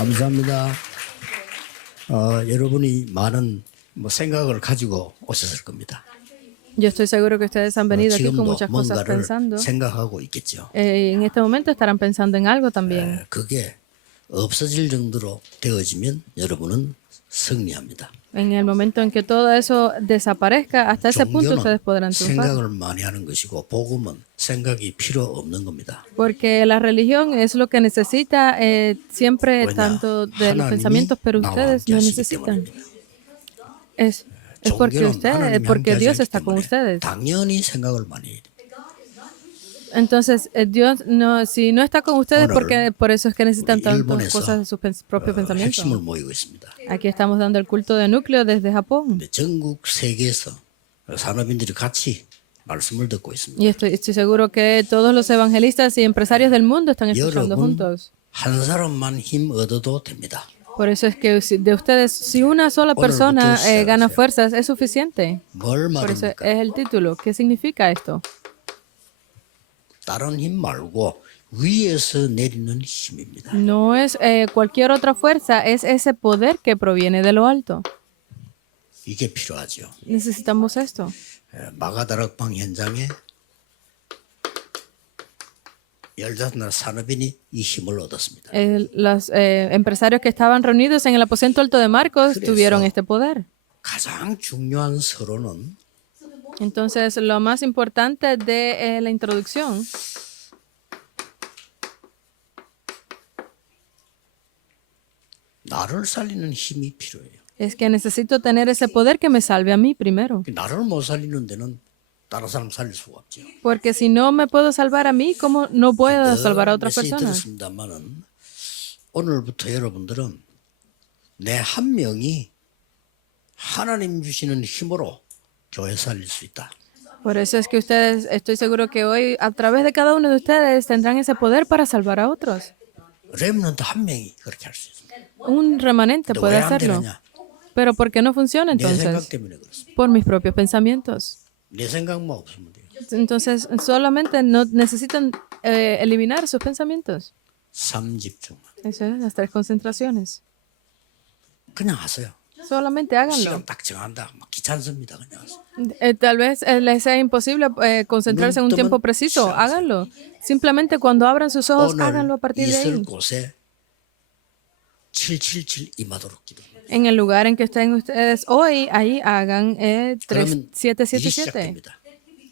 감사합니다. 여러분이 많은 생각을 가지고 오셨을 겁니다. Yo estoy seguro que ustedes han venido aquí con 지금도 muchas cosas 뭔가를 pensando. 생각하고 있겠죠. En este momento estarán pensando en algo también. 그게 없어질 정도로 되어지면 여러분은 승리합니다. En el momento en que todo eso desaparezca, hasta ese punto ustedes podrán triunfar. 생각을 많이 하는 것이고 복음은 생각이 필요 없는 겁니다. Porque la religión es lo que necesita siempre tanto de los pensamientos, pero ustedes no necesitan. Es porque Dios está con ustedes. 당연히 생각을 많이 해야 됩니다. Entonces, Dios no, si no está con ustedes, porque por eso es que necesitan tantas cosas de sus propios pensamientos. 핵심을 모이고 있습니다. Aquí estamos dando el culto de núcleo desde Japón. 근데 전국 세계에서 산업인들이 같이 말씀을 듣고 있습니다. Y estoy seguro que todos los evangelistas y empresarios del mundo están escuchando 여러분 juntos. 한 사람만 힘 얻어도 됩니다. Por eso es que de ustedes, si una sola persona gana fuerzas, es suficiente. 뭘 Por eso 말합니까? es el título. ¿Qué significa esto? 다른 힘 말고 위에서 내리는 힘입니다. No es cualquier otra fuerza, es ese poder que proviene de lo alto. 이게 필요하죠. Necesitamos esto. 마가다락방 현장에 15 산업인이 이 힘을 얻었습니다. Los empresarios que estaban reunidos en el aposento alto de Marcos tuvieron este poder. 가장 중요한 서론은 Entonces, lo más importante de la introducción 나를 살리는 힘이 필요해요. es que necesito tener ese poder que me salve a mí primero. 나를 못 살리는 데는 다른 사람 살릴 수가 없죠. Porque si no me puedo salvar a mí, ¿cómo no puedo salvar a otras 메시지 personas? 들었습니다만은 오늘부터 여러분들은 내 한 명이 하나님 주시는 힘으로 교회 살릴 수 있다. Por eso es que ustedes, estoy seguro que hoy, a través de cada uno de ustedes, tendrán ese poder para salvar a otros. 렘넌트 한 명이 그렇게 할 수 있습니다. Un remanente 근데 puede 왜 안 hacerlo. 되느냐? Pero ¿por qué no funciona 내 생각 entonces? 때문에 그렇습니다. Por mis propios pensamientos. 내 생각만 없으면 돼요. Entonces, solamente no necesitan eliminar sus pensamientos. 3집중. Eso es, las 3 concentraciones. 그냥 하세요. Solamente háganlo. 시간 딱 정한다. 막 귀찮습니다. 그냥 하세요. Tal vez les sea imposible concentrarse en un tiempo preciso. Háganlo. Simplemente cuando abran sus ojos, háganlo a 오늘 partir de 있을 ahí. 곳에 777 임하도록 기도합니다. En el lugar en que estén ustedes hoy, ahí hagan 그러면 일이 3777. 시작됩니다.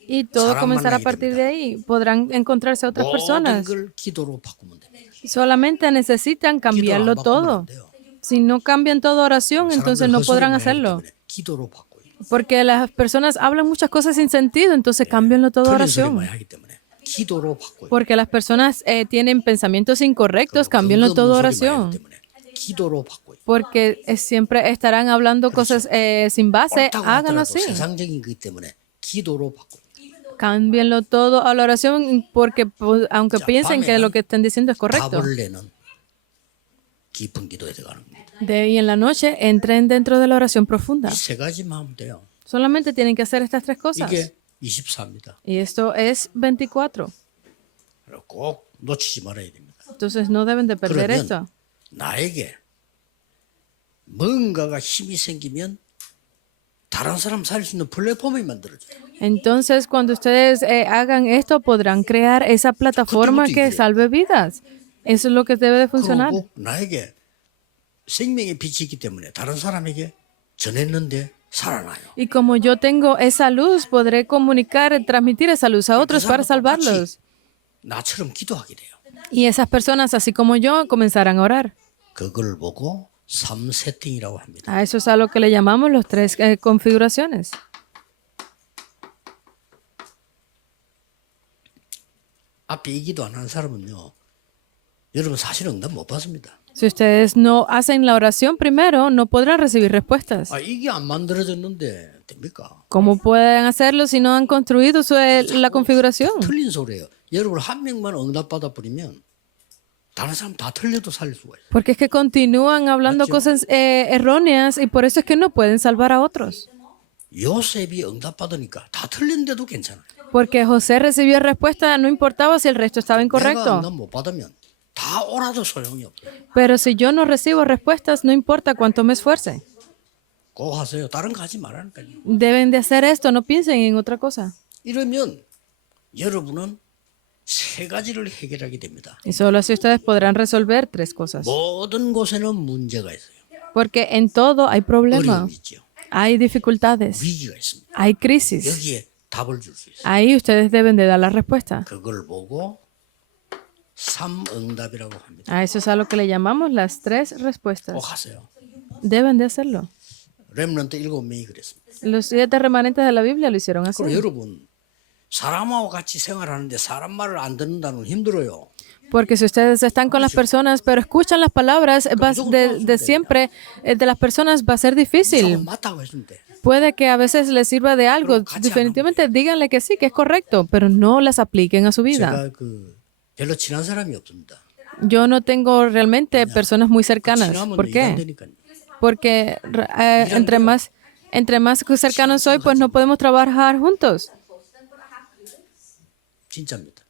Y todo 사람 comenzará a 만나게 partir 됩니다. de ahí. Podrán encontrarse a otras 모든 personas. 걸 기도로 바꾸면 됩니다. Solamente necesitan cambiarlo 기도를 안 바꾸면 todo. 안 돼요. Si no cambian toda oración, entonces no podrán hacerlo. 기도로 바꿔요. Porque las personas hablan muchas cosas sin sentido, entonces cámbianlo toda 틀린 소리 oración. 많이 하기 때문에 기도로 바꿔요. Porque las personas tienen pensamientos incorrectos, cámbianlo toda oración. 기도로 바꿔요. Porque siempre estarán hablando cosas sin base, 옳다고 háganlo 하더라도 así. 세상적인 거기 때문에 기도로 바꿔요. Cámbienlo todo a la oración, porque aunque piensen que lo que están diciendo es correcto. 답을 내는 깊은 기도에 들어가는 겁니다. De ahí en la noche, entren dentro de la oración profunda. 이 세 가지만 하면 돼요. Solamente tienen que hacer estas 3 cosas. 이게 24입니다. Y esto es 24. 꼭 놓치지 말아야 됩니다. Entonces no deben de perder 그러면 esto. 나에게 뭔가가 힘이 생기면 다른 사람 살릴 수 있는 플랫폼이 만들어져요. Entonces, cuando ustedes hagan esto, podrán crear esa plataforma que salve vidas. Eso es lo que debe de funcionar. 그리고 나에게 생명의 빛이 있기 때문에 다른 사람에게 전했는데 살아나요. Y como yo tengo esa luz, podré comunicar, transmitir esa luz a otros para salvarlos. 나처럼 기도하게 돼요. Y esas personas, así como yo, comenzarán a orar. 그걸 보고 3세팅이라고 합니다. A eso es a lo que le llamamos los 3 configuraciones. 앞에 얘기도 안 하는 사람은요. 여러분 사실 응답 못 받습니다. Si ustedes no hacen la oración primero, no podrán recibir respuestas. 이게 안 만들어졌는데 됩니까? ¿Cómo pueden hacerlo si no han construido la configuración? 틀린 소리예요. 여러분 한 명만 응답 받아 버리면 다른 사람 다 틀려도 살릴 수가 있어요. Porque es que continúan hablando cosas erróneas y por eso es que no pueden salvar a otros. 요셉이 응답 받으니까 다 틀린데도 괜찮아요. Porque José recibió respuesta, no importaba si el resto estaba 내가 incorrecto. 응답 못 받으면 다 오라도 소용이 없어요. Pero si yo no recibo respuestas, no importa cuánto me esfuerce. 꼭 하세요. 다른 거 하지 말라니까요. Deben de hacer esto, no piensen en otra cosa. 이러면 여러분은 세 가지를 해결하게 됩니다. Y solo así ustedes podrán resolver tres cosas. 모든 곳에는 문제가 있어요. Porque en todo hay problema, 어려움이 있죠. hay dificultades, 위기가 있습니다. hay crisis. 여기에 답을 줄 수 있어요. Ahí ustedes deben de dar la respuesta. 그걸 보고 삼응답이라고 합니다. A eso es a lo que le llamamos las tres respuestas. 꼭 하세요. Deben de hacerlo. 렘넌트 7명이 그랬습니다. Los 7 remanentes de la Biblia lo hicieron así. 그럼 여러분 사람하고 같이 생활하는데 사람 말을 안 듣는다는 건 힘들어요. Porque si ustedes están con las personas, pero escuchan las palabras de siempre de las personas, va a ser 무조건 difícil. 맞다고 해준대. Puede que a veces les sirva de algo. Definitivamente díganle que sí, que es correcto, pero no las apliquen a su vida. 제가 별로 친한 사람이 없습니다. Yo no tengo realmente personas muy cercanas. 친하면 ¿Por 얘기 안 qué? 되니까요. Porque entre más cercanos soy, pues no podemos trabajar juntos. 진짜입니다.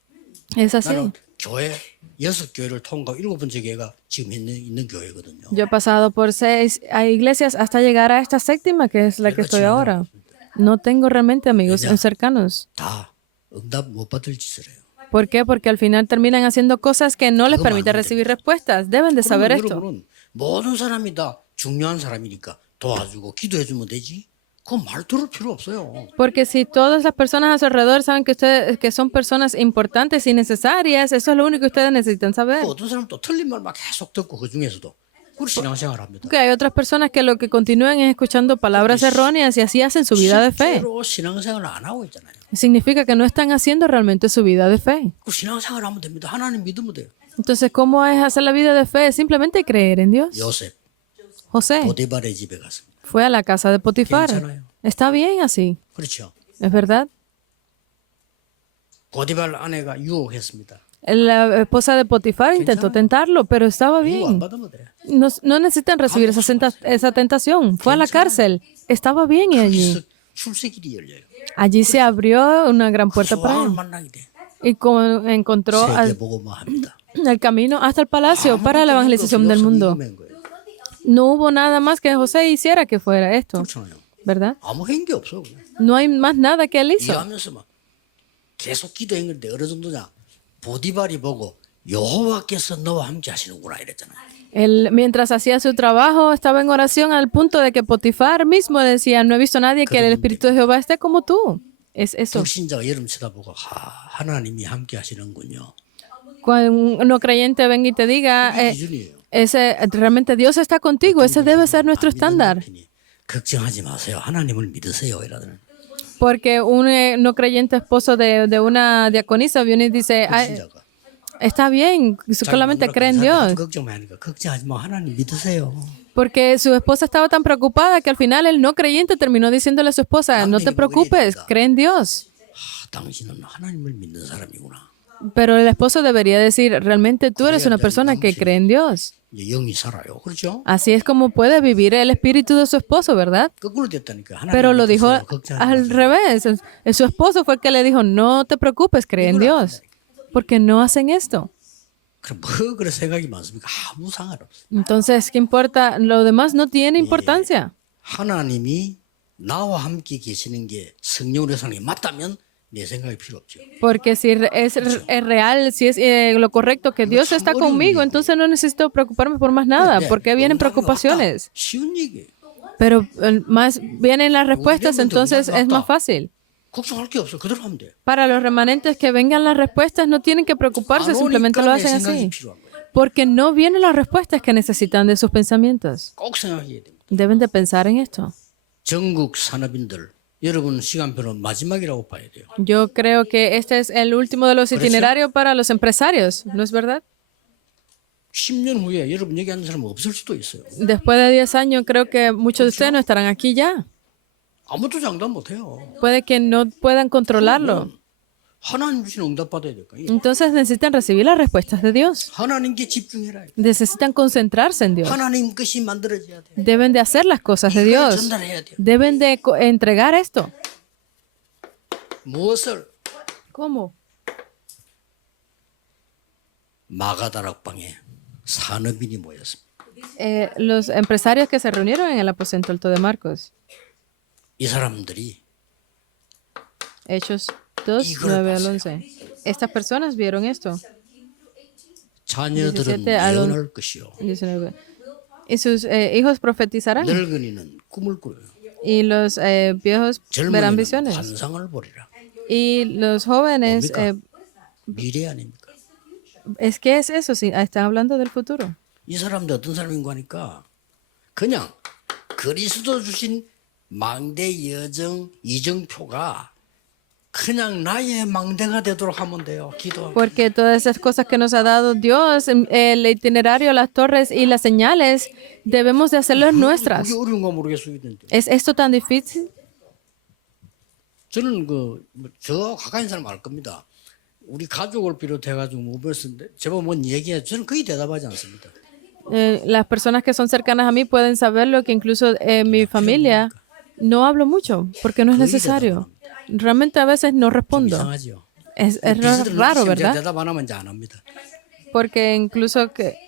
Es así. 나는 교회 6교회를 통과하고 7번째 교회가 지금 있는 교회거든요. Yo he pasado por 6 iglesias hasta llegar a esta 7ª, que es la que estoy ahora. No tengo realmente amigos cercanos. 다 응답 못 받을 짓을 해요. ¿Por qué? Porque al final terminan haciendo cosas que no les permiten recibir respuestas. Deben de saber 그러면 esto. 여러분은 모든 사람이 다 중요한 사람이니까 도와주고 기도해주면 되지. 그건 말 들을 필요 없어요. Porque si todas las personas a su alrededor saben que ustedes que son personas importantes y necesarias, eso es lo único que ustedes necesitan saber. 또 어떤 사람은 또 틀린 말 막 계속 듣고 그 중에서도 그걸 신앙생활 합니다. Que hay otras personas que lo que continúan es escuchando palabras erróneas y así hacen su vida de fe. 실제로 신앙생활 안 하고 있잖아요. Significa que no están haciendo realmente su vida de fe. 그 신앙생활 하면 됩니다. 하나님 믿으면 돼요. Entonces, ¿cómo es hacer la vida de fe? Simplemente creer en Dios. 요셉 José 보디발의 집에 갔습니다. fue a la casa de Potifar. Está bien así, 그렇죠. ¿es verdad? 보디발 아내가 유혹했습니다. La esposa de Potifar intentó tentarlo, pero estaba 유혹 안 bien. 받으면 돼. No necesitan recibir esa tentación. Fue a la cárcel. Estaba bien y allí. 거기서 출세길이 열려요. Allí se abrió una gran puerta para 소망을 él. 만나게 돼. Y encontró 세계복음화 합니다. el camino hasta el palacio para la evangelización del mundo. No hubo nada más que José hiciera que fuera esto, 그렇잖아요. ¿verdad? 아무 행기 없어. 그냥. No hay más nada que él hizo. 이해하면서 막 계속 기도했는데 어느 정도냐. 보디발이 보고 여호와께서 너와 함께 하시는구나 이랬잖아요. Él, mientras hacía su trabajo, estaba en oración al punto de que Potifar mismo decía, no he visto a nadie que el Espíritu de Jehová esté como tú. Es eso. 불신자가 여름 쳐다보고 하나님이 함께 하시는군요. Cuando un no creyente venga y te diga, 이게 기준이에요. realmente Dios está contigo, ese debe ser nuestro estándar. 걱정하지 마세요. 하나님을 믿으세요. 이러더니 Porque un no creyente esposo de una diaconisa viene y dice, 불신자가 está bien, solamente cree en Dios. 걱정 많이 하니까 걱정하지 마. 하나님 믿으세요. Porque su esposa estaba tan preocupada que al final el no creyente terminó diciéndole a su esposa, no te preocupes, cree en Dios. 당신은 하나님을 믿는 사람이구나. Pero el esposo debería decir, realmente tú eres una persona que cree en Dios. 이제 영이 살아요. 그렇죠? Así es como puede vivir el espíritu de su esposo, ¿verdad? 거꾸로 됐다니까. 하나님 Pero lo dijo 믿으세요. 걱정하지 al 마세요. revés. Su esposo fue el que le dijo, no te preocupes, cree en Dios. Porque no hacen esto. 그럼 뭐 그런 생각이 많습니까? 아무 상관없어요. Entonces, ¿qué importa? Lo demás no tiene importancia. 하나님이 나와 함께 계시는 게 성령으로 사는 게 맞다면 내 생각이 필요 없죠. Porque si es real, si es lo correcto que Dios está conmigo, entonces no necesito preocuparme por más nada. ¿Por qué vienen preocupaciones? 쉬운 얘기예요. Pero más vienen las respuestas, entonces es más fácil. 걱정할 게 없어. 그대로 하면 돼. Para los remanentes que vengan las respuestas, no tienen que preocuparse, simplemente lo hacen así. Porque no vienen las respuestas que necesitan de sus pensamientos. 꼭 생각해야 됩니다. Deben de pensar en esto. 전국 산업인들 여러분 시간표는 마지막이라고 봐야 돼요. Yo creo que este es el último de los itinerarios para los empresarios, ¿no es verdad? 10년 후에 여러분 여기 앉는 사람 없을 수도 있어요. Después de 10 años, creo que muchos de ustedes no estarán aquí ya. 아무도 장담 못 해요. Puede que no puedan controlarlo. 하나님 주신 응답 받아야 될까? Entonces necesitan recibir las respuestas de Dios. 하나님께 집중해라. Necesitan concentrarse en Dios. 하나님 것이 만들어져야 돼. Deben de hacer las cosas de 이걸 Dios. 전달해야 돼요. Deben de entregar esto. 무엇을 ¿Cómo? 마가다락방에 산업인이 모였습니다. Los empresarios que se reunieron en el aposento alto de Marcos. 이 사람들이 Hechos 2, 9 al 11. Estas personas vieron esto. 자녀들은 17 al 예언할 것이요 19. Y sus hijos profetizarán. 늙은이는 꿈을 꾸요 Y los viejos verán 젊은이는 visiones. 환상을 보리라. Y los jóvenes, 뭡니까? 미래 아닙니까? es que es eso, sí, están hablando del futuro. 이 사람들 어떤 사람인가 하니까 그냥 그리스도 주신 망대 여정 이정표가 그냥 나의 망대가 되도록 하면 돼요. 기도하고. Porque todas esas cosas que nos ha dado Dios, el itinerario, las torres y las señales, debemos de hacerlas nuestras. 그게 어려운가 모르겠어요. ¿Es esto tan difícil? 저는 저 가까이 있는 사람 알 겁니다. 우리 가족을 비롯해가지고 뭐 벌써인데 제가 뭔 얘기해 저는 거의 대답하지 않습니다. Las personas que son cercanas a mí pueden saberlo, que incluso en mi familia no hablo mucho porque no es necesario. Realmente a veces no 좀 respondo. 이상하죠. Es 비서들 raro, 제가 ¿verdad? 대답 안 하면 이제 안 합니다. Porque incluso que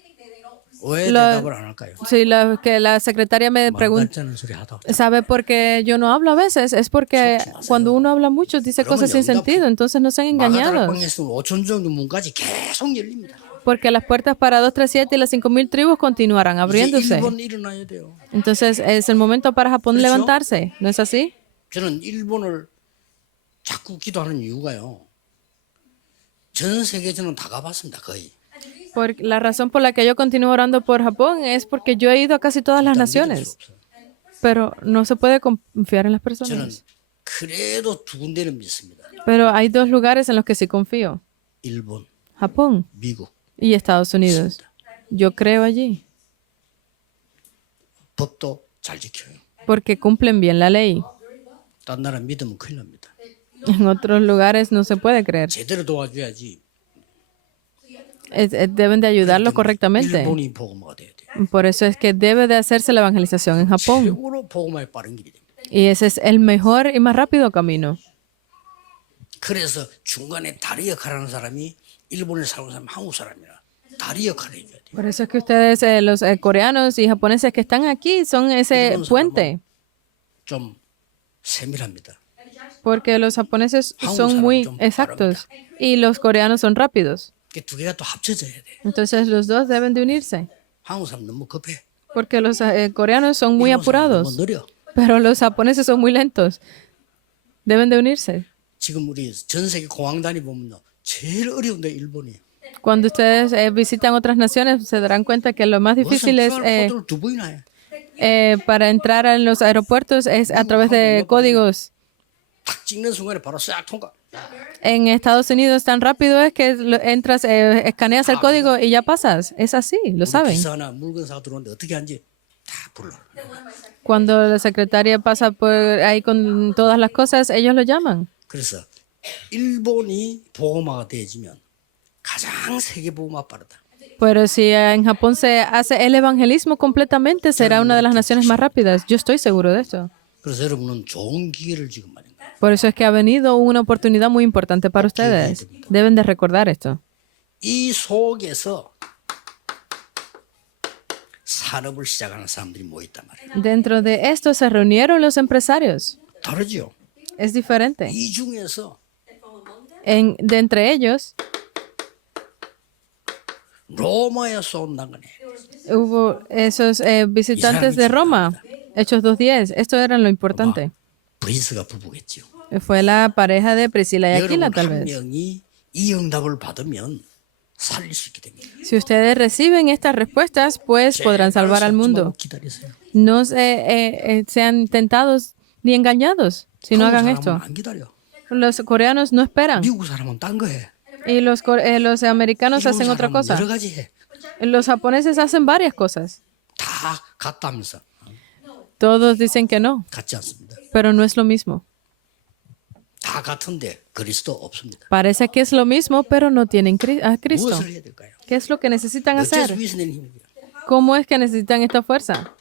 왜 Lo- 대답을 안 할까요? si que la secretaria me pregunta, 말같지않은 소리 하다. ¿sabe por qué yo no hablo a veces? Es porque cuando uno habla mucho dice cosas sin sentido, entonces no sean engañados. 마가다락방에서 5천 정도 문까지 계속 열립니다. Porque las puertas para 237 y las 5,000 tribus continuarán 이제 abriéndose. 일본 일어나야 돼요. Entonces es el momento para Japón 그렇죠? levantarse, ¿no es así? 저는 일본을 자꾸 기도하는 이유가요. 전 세계 저는 다 가봤습니다. 거의. La razón por la que yo continúo orando por Japón es porque yo he ido a casi todas las 믿을 수 naciones, 없어요. pero no se puede confiar en las 저는 personas. 그래도 두 군데는 믿습니다. Pero hay dos lugares en los que sí confío, 일본, Japón 미국. y Estados Unidos. Yo creo allí, 법도 잘 지켜요. porque cumplen bien la ley. 딴 나라 믿으면 큰일 납니다. En otros lugares no se puede creer. 제대로 도와줘야지. Deben de ayudarlo correctamente. 일본이 복음화가 돼야 돼요. Por eso es que debe de hacerse la evangelización en Japón. 최고로 복음화에 빠른 길이 됩니다. Y ese es el mejor y más rápido camino. 그래서 중간에 다리 역할을 하는 사람이 일본에 살고 사람 한국 사람이라 다리 역할을 해줘야 돼요. Por eso es que ustedes, los coreanos y japoneses que están aquí, son ese puente. 좀 세밀합니다. Porque los japoneses son muy exactos y los coreanos son rápidos. 그 두 개가 또 합쳐져야 돼. Entonces los dos deben de unirse. 한국 사람 너무 급해. Porque los coreanos son muy 일본 사람 너무 apurados, 느려. pero los japoneses son muy lentos. Deben de unirse. 지금 우리 전 세계 공항단위 보면요. 제일 어려운 데 일본이에요. Cuando ustedes visitan otras naciones, se darán cuenta que lo más difícil es QR코드를 두 번이나 해. para entrar en los aeropuertos es a través de códigos. 탁 찍는 순간에 바로 싹 통과. En Estados Unidos tan rápido es que entras, escaneas el código y ya pasas. Es así, lo saben. 기사나 물건 사고 들어오는데 어떻게 하는지 다 불러. Cuando la secretaria pasa por ahí con todas las cosas, ellos lo llaman. 그래서 일본이 보호마가 되어지면 가장 세계 보호마 빠르다. Pero si en Japón se hace el evangelismo completamente, será una de las naciones más rápidas. Yo estoy seguro de esto. 그래서 여러분은 좋은 기회를 지금 말입니다. Por eso es que ha venido una oportunidad muy importante para ustedes. Deben de recordar esto. 이 속에서 산업을 시작하는 사람들이 모였단 말이에요. Dentro de esto se reunieron los empresarios. 다르죠. Es diferente. 이 중에서 De entre ellos 로마에서 온다는 거네. hubo esos visitantes de Roma, Hechos 2:10. Esto era lo importante. 브리스가 부부겠죠. Fue la pareja de Priscila y Aquila, 여러분 tal 한 vez. 명이 이 응답을 받으면 살릴 수 있게 됩니다. Si ustedes reciben estas respuestas, pues podrán salvar al mundo. 기다리세요. No sean tentados ni engañados si no hagan 한국 esto. 사람은 안 기다려. Los coreanos no esperan 미국 사람은 딴 거 해. y los americanos 일본 hacen otra 사람은 cosa. 여러 가지 해. Los japoneses hacen varias cosas. 다 같다면서. Todos dicen que no, 같지 않습니다. pero no es lo mismo. 다 같은데 그리스도 없습니다. Parece que es lo mismo, pero no tienen a Cristo. 무엇을 해야 될까요? ¿Qué es lo que necesitan 어째서 hacer? 위에서 내는 힘이에요? ¿Cómo es que necesitan esta fuerza?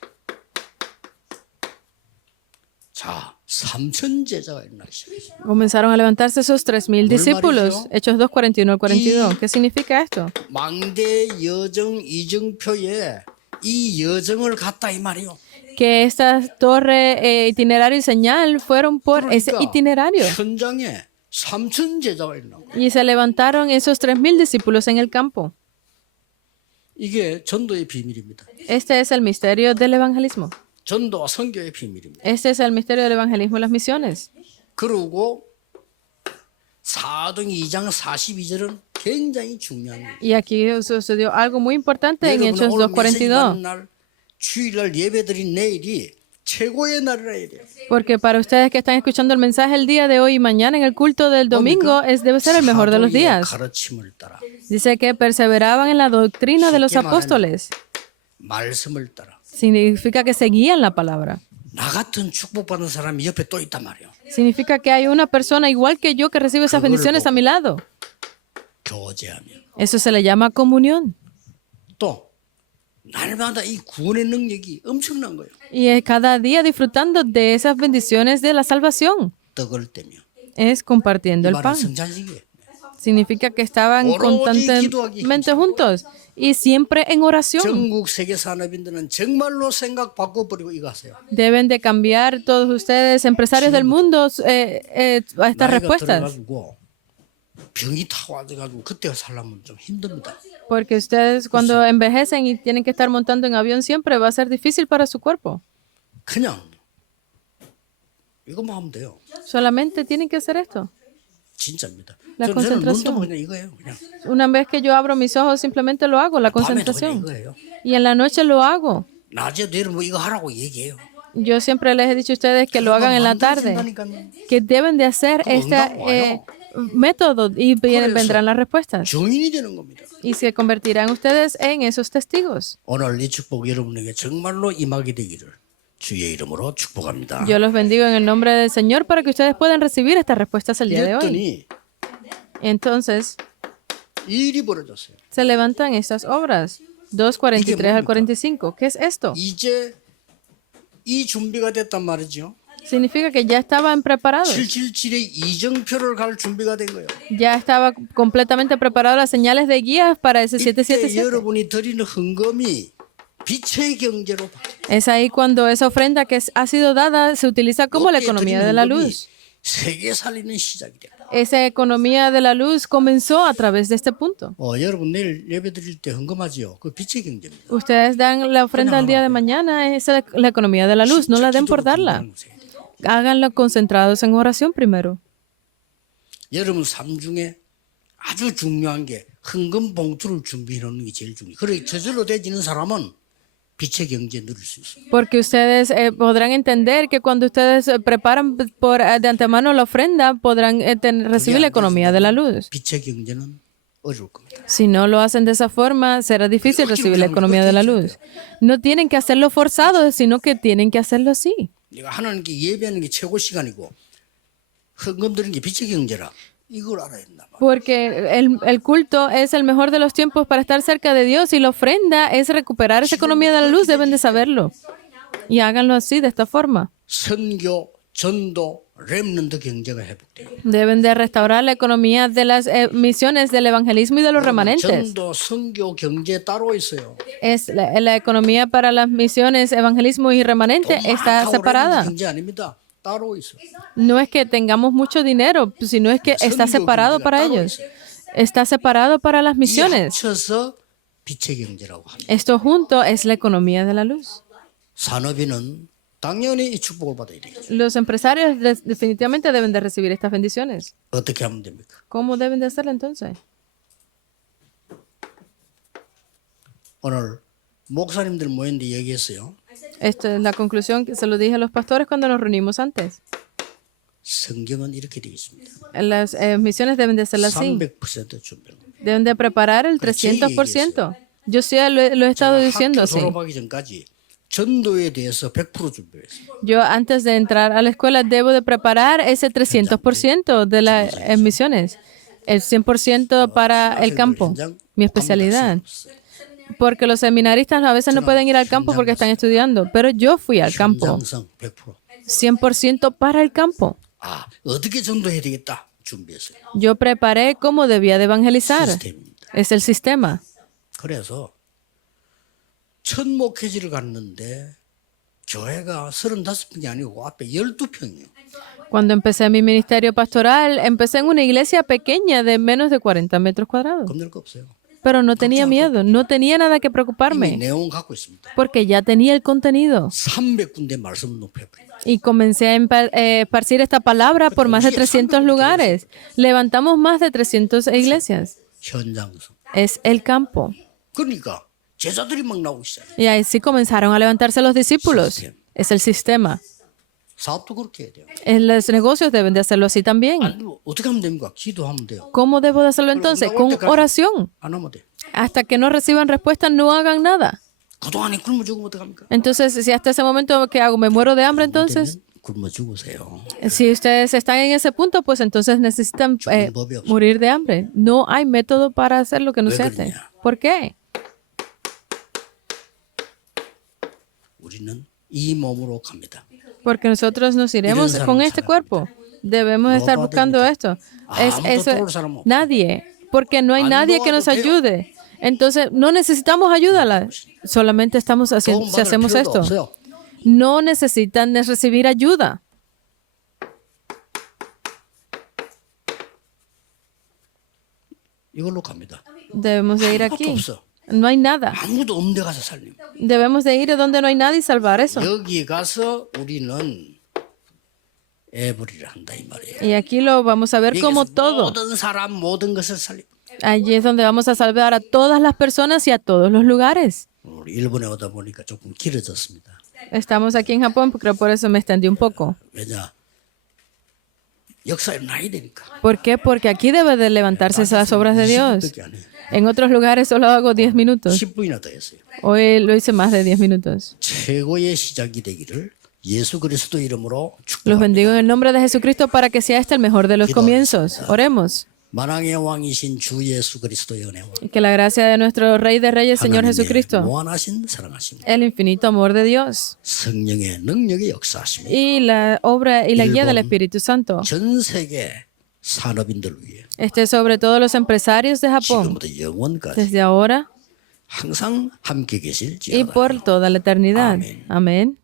자, 3천 제자가 일어나기 시작했어요. Comenzaron a levantarse esos 3,000 ¿Cuál discípulos. 말이죠? Hechos 2, 41 al 42. ¿Qué significa esto? 망대 여정 이정표에 이 여정을 갔다 이 말이요. Que estas torres, itinerario y señal fueron por ese 그러니까 itinerario. 현장에 3천 제자가 일어나고 Y se levantaron esos 3,000 discípulos en el campo. 이게 전도의 비밀입니다. Este es el misterio del evangelismo. 전도와 선교의 비밀입니다. Este es el misterio del evangelismo y las misiones. 그리고 사도행 2장 42절은 굉장히 중요한 거예요. Y aquí sucedió algo muy importante en 여러분은 Hechos 오늘 메시지 2:42. 받는 날 주일날 예배드린 내일이 최고의 날이라 해야 돼요. Porque para ustedes que están escuchando el mensaje el día de hoy y mañana en el culto del domingo, debe ser el mejor de los 사도의 días. 가르침을 따라 Dice que perseveraban en la doctrina de los apóstoles. 말씀을 따라 Significa que seguían la palabra. 나 같은 축복받는 사람이 옆에 또 있단 말이에요. Significa que hay una persona igual que yo que recibe esas bendiciones a mi lado. 교제하며 Eso se le llama comunión. 또 날마다 이 구원의 능력이 엄청난 거예요. Y es cada día disfrutando de esas bendiciones de la salvación. 떡을 떼며 Es compartiendo 이 el 말은 pan. 성찬식이에요. Significa que estaban constantemente juntos y siempre en oración. 전국 세계 산업인들은 정말로 생각 바꿔버리고 이거 하세요. Deben de cambiar todos ustedes, empresarios del mundo, a estas 나이가 respuestas. 들어가지고 병이 타 와가지고 그때 살려면 좀 힘듭니다. Porque ustedes cuando envejecen y tienen que estar montando en avión siempre va a ser difícil para su cuerpo. 그냥 이거만 하면 돼요. Solamente tienen que hacer esto. 진짜입니다. La 저는 concentración. 눈 뜨면 그냥 이거예요. 그냥 Una vez que yo abro mis ojos simplemente lo hago, la 밤에도 그냥 concentración. 이거예요. Y en la noche lo hago. 낮에도 여러분 뭐 이거 하라고 얘기해요. Yo siempre les he dicho a ustedes que lo hagan en la tarde, que deben de hacer este método y vendrán las respuestas. 증인이 되는 겁니다. Y se convertirán ustedes en esos testigos. 오늘 이 축복 여러분에게 정말로 임하게 되기를 주의 이름으로 축복합니다. Yo los bendigo en el nombre del Señor para que ustedes puedan recibir estas respuestas el día de hoy. 이랬더니 Entonces, 일이 벌어졌어요. se levantan estas obras. 2:43 al 45. ¿Qué es esto? 이제 이 준비가 됐단 말이죠. Significa que ya estaban preparados. 777의 이정표를 갈 준비가 된 거예요. Ya estaba completamente preparado las señales de guías para ese 이때 777. 여러분이 드리는 헌금이 빛의 경제로 바뀌어요. Es ahí cuando esa ofrenda que ha sido dada se utiliza como la 이때 economía 드리는 de la 헌금이 luz. 세계 살리는 시작이 돼요. Esa economía de la luz comenzó a través de este punto. 여러분 내일 예배 드릴 때 헌금하지요. 그 빛의 경제입니다. Ustedes dan la ofrenda el día de mañana, esa es la economía de la luz, no la den por darla. Háganlo concentrados en oración primero. 여러분 삶 중에 아주 중요한 게 헌금 봉투를 준비해 놓는 게 제일 중요해요. 그래 저절로 되지는 사람은 빛의 경제 누릴 수 있어요. Porque ustedes podrán entender que cuando ustedes preparan de antemano la ofrenda, podrán recibir la economía de la luz. 빛의 경제는 어려울 겁니다. Si no lo hacen de esa forma, será difícil recibir la economía de la luz. No tienen que hacerlo forzado, sino que tienen que hacerlo así. 내가 하나님께 예배하는 게 최고 시간이고 헌금 드리는 게 빛의 경제라. 이걸 알아야 된다. Porque el culto es el mejor de los tiempos para estar cerca de Dios y la ofrenda es recuperar esa economía de la luz. Deben de saberlo. Y háganlo así, de esta forma. 선교, 전도, 렘넌트 경제가 회복돼요. Deben de restaurar la economía de las misiones del evangelismo y de los remanentes. 전도, 선교, 경제 따로 있어요. Es la economía para las misiones, evangelismo y remanente está separada. 경제 아닙니다. 따로 있어요. No es que tengamos mucho dinero, sino es que está separado para ellos. Está separado para las 이 misiones. 합쳐서 빛의 경제라고 합니다. Esto junto es la economía de la luz. 산업인은 당연히 이 축복을 받아야 되겠죠. Los empresarios definitivamente deben de recibir estas bendiciones. 어떻게 하면 됩니까? ¿Cómo deben de hacerlo entonces? 오늘 목사님들 모였는데 얘기했어요. Esta es la conclusión que se lo dije a los pastores cuando nos reunimos antes. 성경은 이렇게 되어 있습니다. Las misiones deben de ser así. 300% 준비하는 겁니다. Deben de preparar el 300%. Yo sí lo he estado diciendo 학교 así. 졸업하기 전까지 전도에 대해서 100% 준비했어요. Yo antes de entrar a la escuela debo de preparar ese 300% de las misiones. El 100% para el campo, mi especialidad. Porque los seminaristas a veces no pueden ir al campo porque están estudiando, pero yo fui al campo. 현장성 100%. 100% para el campo. 아, 어떻게 전도해야 되겠다 준비했어요. Yo preparé cómo debía de evangelizar. 시스템입니다. Es el sistema. 그래서 첫 목회지를 갔는데 교회가 35평이 아니고 앞에 12평이에요. Cuando empecé mi ministerio pastoral, empecé en una iglesia pequeña de menos de 40 metros cuadrados. 겁낼 거 없어요. Pero no tenía miedo, no tenía nada que 이미 preocuparme, 내용 갖고 있습니다. porque ya tenía el contenido. 300군데 말씀을 높여버려요. Y comencé a esparcir esta palabra por más de 300 lugares. Levantamos más de 300 iglesias. 현장성. Es el campo. 그러니까 제자들이 막 나오고 있어요. Y así comenzaron a levantarse los discípulos. Es el sistema. 사업도 그렇게 해야 돼요. En los negocios deben de hacerlo así también. 아니, 뭐 어떻게 하면 됩니까? 기도하면 돼요. ¿Cómo debo de hacerlo entonces? Con oración. 안 하면 돼. Hasta que no reciban respuesta, no hagan nada. 그동안에 굶어 죽으면 어떡합니까? Entonces, si hasta ese momento, ¿qué hago? ¿Me muero de hambre entonces? 굶어 죽으세요. Si ustedes están en ese punto, pues entonces necesitan morir de hambre. No hay método para hacer lo que no se hace. ¿Por qué? 우리는 이 몸으로 갑니다. Porque nosotros nos iremos con este cuerpo. Debemos estar buscando esto. Nadie, porque no hay nadie que nos ayude. Entonces, no necesitamos ayuda. Solamente estamos haciendo, si hacemos esto. No necesitan de recibir ayuda. 이걸로 갑니다. Debemos de ir 아무것도 aquí. 없어. No hay nada. 아무도 없는 데 가서 살림. Debemos de ir a donde no hay nadie y salvar eso. 여기 가서 우리는 애벌이를 한다 이 말이에요. Y aquí lo vamos a ver como 여기서 todo. 모든 사람 모든 것을 살림. Allí es donde vamos a salvar a todas las personas y a todos los lugares. 우리 일본에 오다 보니까 조금 길어졌습니다. Estamos aquí en Japón, creo por eso me extendí un poco. 왜냐? 역사에 나야 되니까. ¿Por qué? Porque aquí debe de levantarse esas obras de Dios. 20분밖에 안 해요. En otros lugares solo hago 10 minutos. 10분이나 더 했어요. Hoy lo hice más de 10 minutos. 최고의 시작이 되기를 예수 그리스도 이름으로 Los 축복합니다. bendigo en el nombre de Jesucristo para que sea este el mejor de los comienzos. Oremos. 만왕의 왕이신 주 예수 그리스도의 은혜와 Y que la gracia de nuestro Rey de Reyes, Señor 하나님의 Jesucristo, 무한하신 사랑하심, el infinito amor de Dios 성령의 능력의 역사하심, y la obra y la guía del Espíritu Santo 전 세계 산업인들을 위해 esté sobre todos los empresarios de Japón, 지금부터 영원까지 desde ahora 항상 함께 y 계실지어다. por toda la eternidad. Amén. Amén.